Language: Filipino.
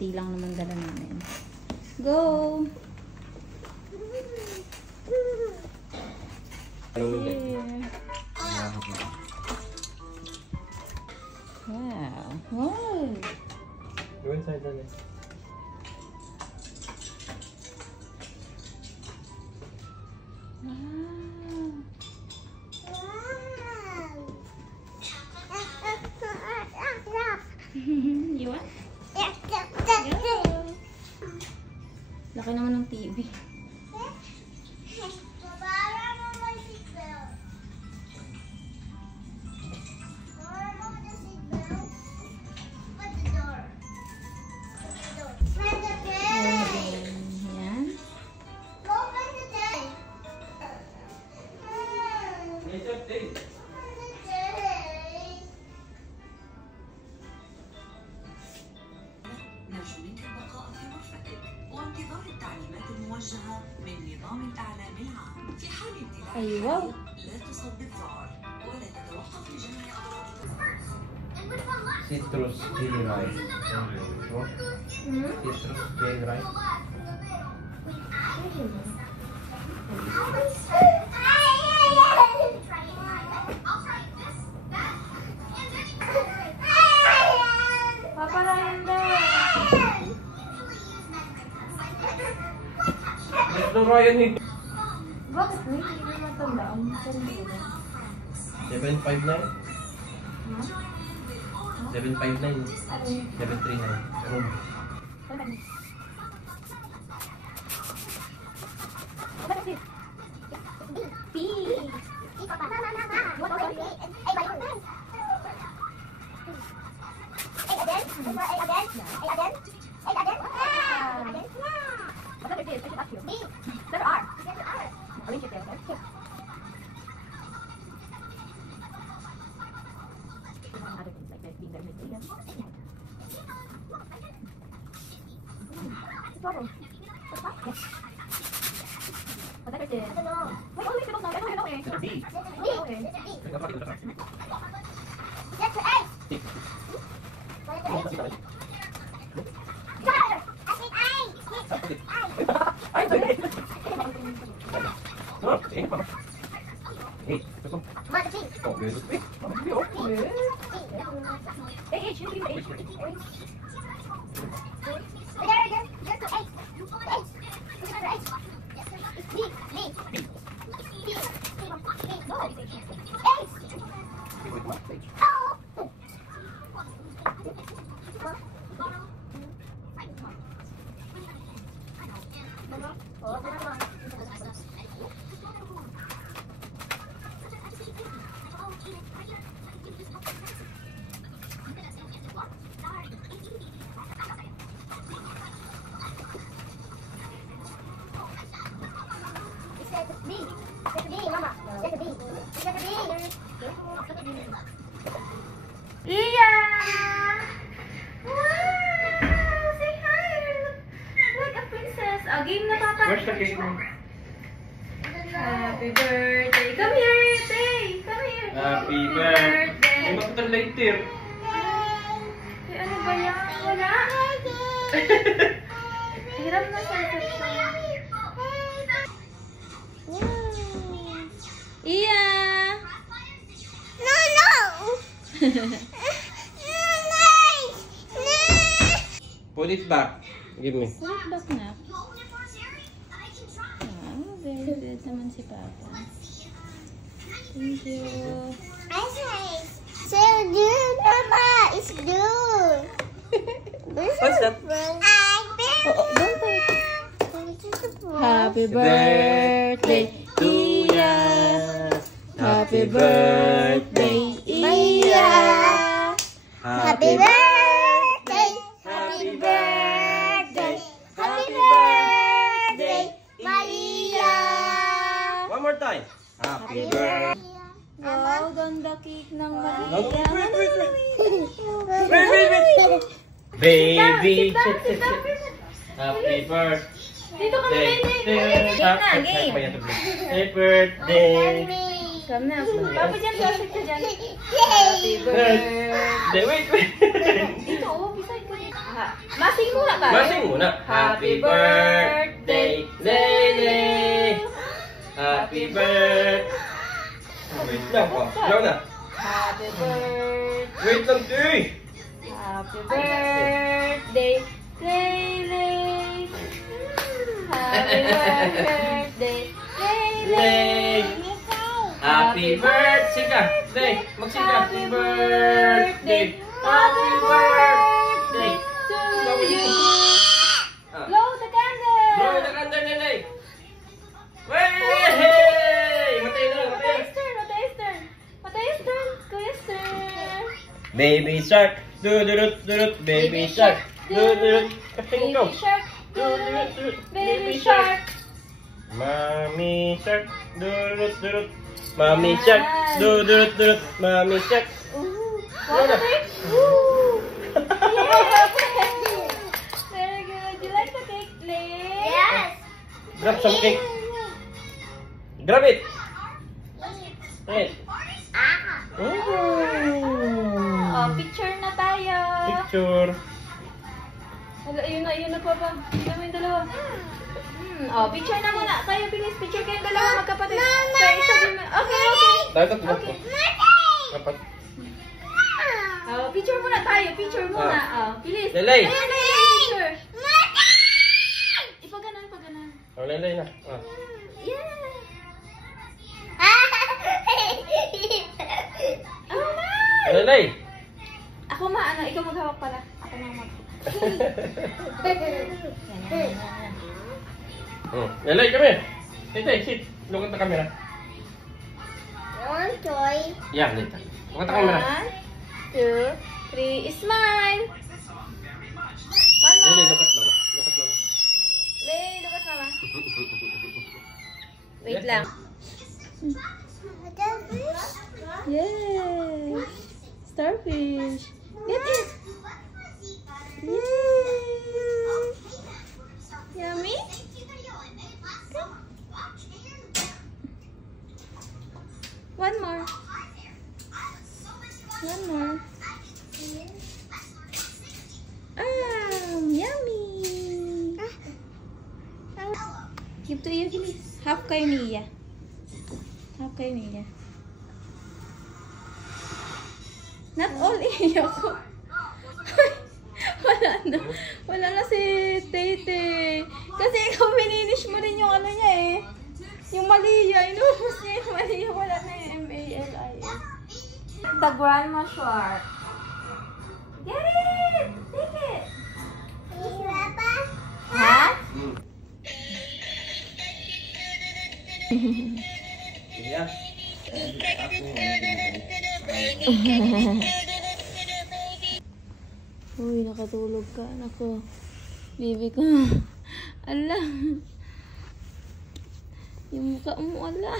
konti lang naman dala namin. Go! Wow. Wow. Go inside the list. You want? Laki naman ng TV. أي واو. لا تصب بالذعر ولا تتوقف لجمع أغراض. Citrus chili rice. Citrus chili rice. Paparayan daw. Let's Ryan hit. Bakit na? Hindi ko matandaan. 759? 759. 739. Room. Where's the cake? Happy birthday! Come here, Tay! Come here! Happy birthday! Ay, bakit ang lighter? Ay, ano ba yan? Wala? Hirap na sa ito. Iya! No, no! Put it back. Give me. Put it back na. Very good naman si Papa. Thank you. I say, good, Mama. It's good. What's that? Don't put it. Happy birthday, Iya. Happy birthday, Iya. Happy birthday. Happy birthday. Happy birthday, Maria. One more time. Happy birthday. Wow, ganda cake ng Maria. No, wait. Wait. Baby. Happy birthday. Dito ka na, Happy birthday. Come na. Papa dyan, sasag ka dyan. Happy birthday. Wait. Dito, beside ko. Masing muna tayo. Masing muna. Happy birthday, Lele. Happy birthday. Wait lang, oh. Ilaw na. Happy birthday. Wait lang, Tay. Happy birthday, Lele. Happy birthday, Lele. Happy birthday. Sika. Day. Magsika. Happy birthday. Happy birthday to you. Blow the candle. Blow the candle, Lele. Wey! Matay na, matay. Matay Stern. Kuya Stern. Baby shark. Dudurut, durut. Baby shark. Dudurut. Kaping ko. Baby shark. Dudurut, Baby shark. Mommy shark. Dudurut, durut. Mommy shark. Dudurut, durut. Mommy shark. Want to take? Woo! Yes! Very good. You like the cake, Lay? Yes. Grab some cake. Grab it. Wait. Oh, picture na tayo. Picture. Hala, yun na pa ba? Kami yung dalawa. Oh, picture na muna. Tayo, bilis. Picture kayong dalawa magkapatid. Tayo, sabi mo. Okay. Dapat ba? Dapat. Oh, picture muna tayo. Picture muna. Oh, bilis. Lelay. Picture. Ipaganan. Oh, Lelay na. Ah. Yeah. Oh, nice. Lelay. Ako ikaw maghawak pala. Ako na mag. Lelay, come here. Sit. Look at the camera. One toy. Yeah, later. Look at the camera. 1, 2, 3, smile. One more. Lelay, look at mama. Look at mama. Lay, look at mama. Wait lang. Yes. Starfish. Get it. Yay. Yummy. One more. Yummy. Give to you, please. Half kay Mia. Not all iyo ko. Wala na si Tete. Kasi ikaw mininish mo rin yung ano niya eh. Yung Malia. Inuubos niya yung Malia. Wala na yung M-A-L-I-A. The grandma shark. Get it! Take it! Ha? Yeah. Uy, nakatulog ka. Nako. Baby ko. Ala. Yung mukha mo, ala.